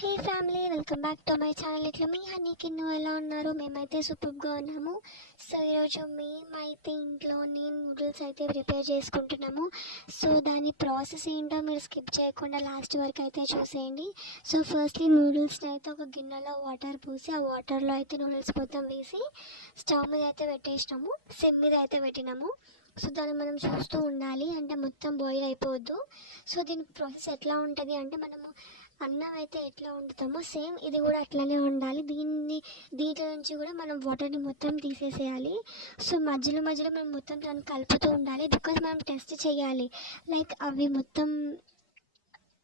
Hey family, welcome back to my channel. ఇట్లా మీ honey కిన్ను ఎలా ఉన్నారు? మేమైతే సూపర్గా ఉన్నాము. సో ఈరోజు మేమైతే ఇంట్లోనే నూడిల్స్ అయితే ప్రిపేర్ చేసుకుంటున్నాము. సో దాని ప్రాసెస్ ఏంటో మీరు స్కిప్ చేయకుండా లాస్ట్ వరకు అయితే చూసేయండి. సో ఫస్ట్లీ నూడిల్స్ని అయితే ఒక గిన్నెలో వాటర్ పోసి ఆ వాటర్లో అయితే నూడిల్స్ మొత్తం వేసి స్టవ్ మీద అయితే పెట్టేసినాము. సిమ్ మీద అయితే పెట్టినాము. సో దాన్ని మనం చూస్తూ ఉండాలి, అంటే మొత్తం బాయిల్ అయిపోవద్దు. సో దీని ప్రాసెస్ ఎట్లా ఉంటుంది అంటే, మనము అన్నం అయితే ఎట్లా వండుతామో సేమ్ ఇది కూడా అట్లానే ఉండాలి. దీంట్లో నుంచి కూడా మనం వాటర్ని మొత్తం తీసేసేయాలి. సో మధ్యలో మనం మొత్తం దాన్ని కలుపుతూ ఉండాలి. బికాజ్ మనం టెస్ట్ చేయాలి, లైక్ అవి మొత్తం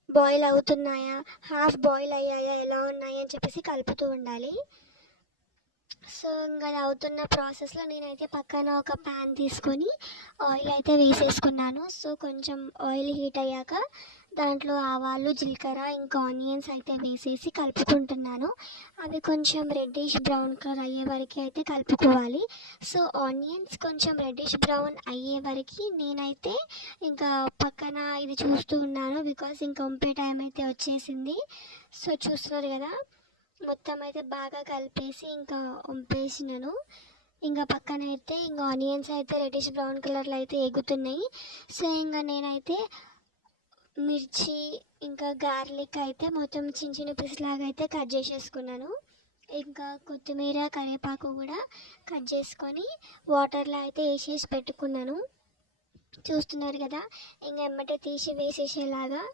బాయిల్ అవుతున్నాయా, హాఫ్ బాయిల్ అయ్యాయా, ఎలా ఉన్నాయి అని చెప్పేసి కలుపుతూ ఉండాలి. సో ఇంకా అది అవుతున్న ప్రాసెస్లో నేనైతే పక్కన ఒక ప్యాన్ తీసుకొని ఆయిల్ అయితే వేసేసుకున్నాను. సో కొంచెం ఆయిల్ హీట్ అయ్యాక దాంట్లో ఆవాలు, జీలకర్ర, ఇంకా ఆనియన్స్ అయితే వేసేసి కలుపుకుంటున్నాను. అవి కొంచెం రెడ్డిష్ బ్రౌన్ కలర్ అయ్యే వరకు అయితే కలుపుకోవాలి. సో ఆనియన్స్ కొంచెం రెడ్డిష్ బ్రౌన్ అయ్యే వరకు నేనైతే ఇంకా పక్కన ఇది చూస్తూ ఉన్నాను. బికాస్ ఇంకా వంపే టైం అయితే వచ్చేసింది. సో చూస్తున్నారు కదా, మొత్తం అయితే బాగా కలిపేసి ఇంకా వంపేసినాను. ఇంకా పక్కన అయితే ఇంకా ఆనియన్స్ అయితే రెడ్డిష్ బ్రౌన్ కలర్లో అయితే ఎగుతున్నాయి. సో ఇంకా నేనైతే మిర్చి ఇంకా గార్లిక్ అయితే మొత్తం చిన్న చిన్న పీస్ లాగా అయితే కట్ చేసేసుకున్నాను. ఇంకా కొత్తిమీర, కరివేపాకు కూడా కట్ చేసుకొని వాటర్లో అయితే వేసేసి పెట్టుకున్నాను. చూస్తున్నారు కదా, ఇంకా ఎమ్మటే తీసి వేసేసేలాగా.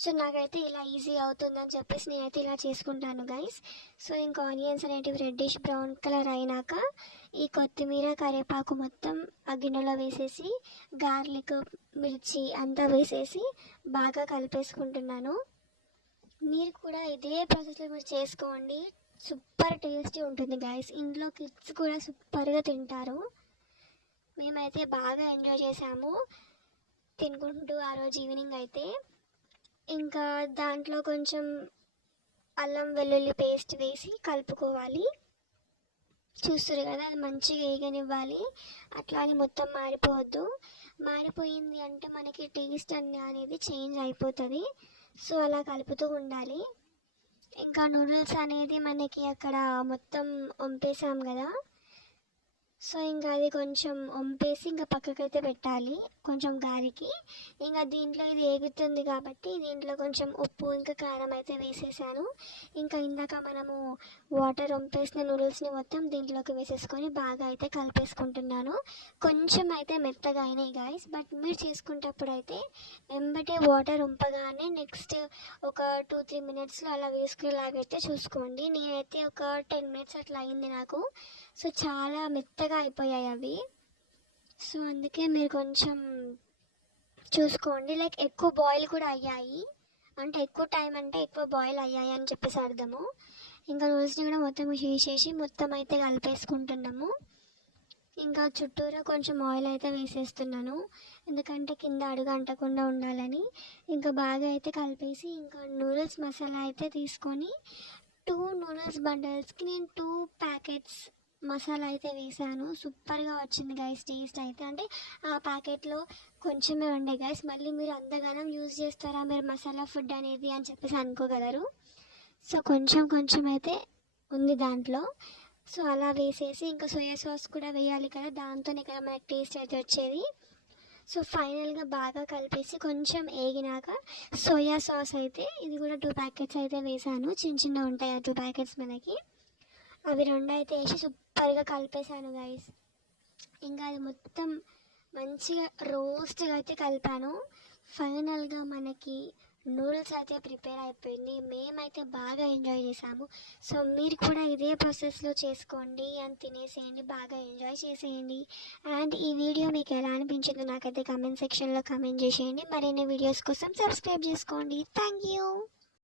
సో నాకైతే ఇలా ఈజీ అవుతుందని చెప్పేసి నేనైతే ఇలా చేసుకుంటాను గైస్. సో ఇంకా ఆనియన్స్ అనేటివి రెడ్డిష్ బ్రౌన్ కలర్ అయినాక ఈ కొత్తిమీర, కరివేపాకు మొత్తం ఆ గిన్నెలో వేసేసి గార్లిక్, మిర్చి అంతా వేసేసి బాగా కలిపేసుకుంటున్నాను. మీరు కూడా ఇదే ప్రాసెస్లో మీరు చేసుకోండి, సూపర్ టేస్టీ ఉంటుంది గైస్. ఇంట్లో కిడ్స్ కూడా సూపర్గా తింటారు. మేమైతే బాగా ఎంజాయ్ చేసాము తినుకుంటూ ఆ రోజు ఈవినింగ్ అయితే. ఇంకా దాంట్లో కొంచెం అల్లం వెల్లుల్లి పేస్ట్ వేసి కలుపుకోవాలి. చూస్తారు కదా, అది మంచిగా వేగనివ్వాలి. అట్లా అని మొత్తం మాడిపోవద్దు. మాడిపోయింది అంటే మనకి టేస్ట్ అనేది చేంజ్ అయిపోతుంది. సో అలా కలుపుతూ ఉండాలి. ఇంకా నూడిల్స్ అనేది మనకి అక్కడ మొత్తం వంపేసాం కదా, సో ఇంకా అది కొంచెం వంపేసి ఇంకా పక్కకైతే పెట్టాలి కొంచెం గాలికి. ఇంకా దీంట్లో ఇది ఏగుతుంది కాబట్టి దీంట్లో కొంచెం ఉప్పు ఇంకా కారం అయితే వేసేసాను. ఇంకా ఇందాక మనము వాటర్ వంపేసిన నూడిల్స్ని మొత్తం దీంట్లోకి వేసేసుకొని బాగా అయితే కలిపేసుకుంటున్నాను. కొంచెం అయితే మెత్తగా అయినాయి గాయస్, బట్ మీరు చేసుకునేటప్పుడు అయితే వెంబటే వాటర్ వంపగానే నెక్స్ట్ ఒక 2-3 మినిట్స్లో అలా వేసుకునేలాగైతే చూసుకోండి. నేనైతే ఒక 10 మినిట్స్ అట్లా అయింది నాకు. సో చాలా మెత్తగా అయిపోయాయి అవి. సో అందుకే మీరు కొంచెం చూసుకోండి, లైక్ ఎక్కువ బాయిల్ కూడా అయ్యాయి అంటే ఎక్కువ టైం అంటే ఎక్కువ బాయిల్ అయ్యాయి అని చెప్పేసి అర్థము. ఇంకా నూడిల్స్ని కూడా మొత్తం చేసేసి మొత్తం అయితే కలిపేసుకుంటున్నాము. ఇంకా చుట్టూరా కొంచెం ఆయిల్ అయితే వేసేస్తున్నాను, ఎందుకంటే కింద అడుగు అంటకుండా ఉండాలని. ఇంకా బాగా అయితే కలిపేసి ఇంకా నూడిల్స్ మసాలా అయితే తీసుకొని 2 నూడిల్స్ బండల్స్కి నేను 2 ప్యాకెట్స్ మసాలా అయితే వేసాను. సూపర్గా వచ్చింది గైస్ టేస్ట్ అయితే. అంటే ఆ ప్యాకెట్లో కొంచెమే ఉండే గైస్, మళ్ళీ మీరు అంతగానం యూజ్ చేస్తారా మీరు మసాలా ఫుడ్ అనేది అని చెప్పేసి అనుకోగలరు. సో కొంచెం అయితే ఉంది దాంట్లో. సో అలా వేసేసి ఇంకా సోయా సాస్ కూడా వేయాలి కదా, దాంతోనే కదా మనకి టేస్ట్ అయితే వచ్చేది. సో ఫైనల్గా బాగా కలిపేసి కొంచెం ఏగినాక సోయా సాస్ అయితే ఇది కూడా 2 ప్యాకెట్స్ అయితే వేసాను. చిన్న ఉంటాయి ఆ 2 ప్యాకెట్స్ మనకి, అవి 2 అయితే వేసి సూపర్గా కలిపేసాను గైస్. ఇంకా అది మొత్తం మంచిగా రోస్ట్గా అయితే కలిపాను. ఫైనల్గా మనకి నూడిల్స్ అయితే ప్రిపేర్ అయిపోయింది. మేమైతే బాగా ఎంజాయ్ చేసాము. సో మీరు కూడా ఇదే ప్రాసెస్లో చేసుకోండి అండ్ తినేసేయండి, బాగా ఎంజాయ్ చేసేయండి. అండ్ ఈ వీడియో మీకు ఎలా అనిపించిందో నాకైతే కామెంట్ సెక్షన్లో కామెంట్ చేసేయండి. మరిన్ని వీడియోస్ కోసం సబ్స్క్రైబ్ చేసుకోండి. Thank you.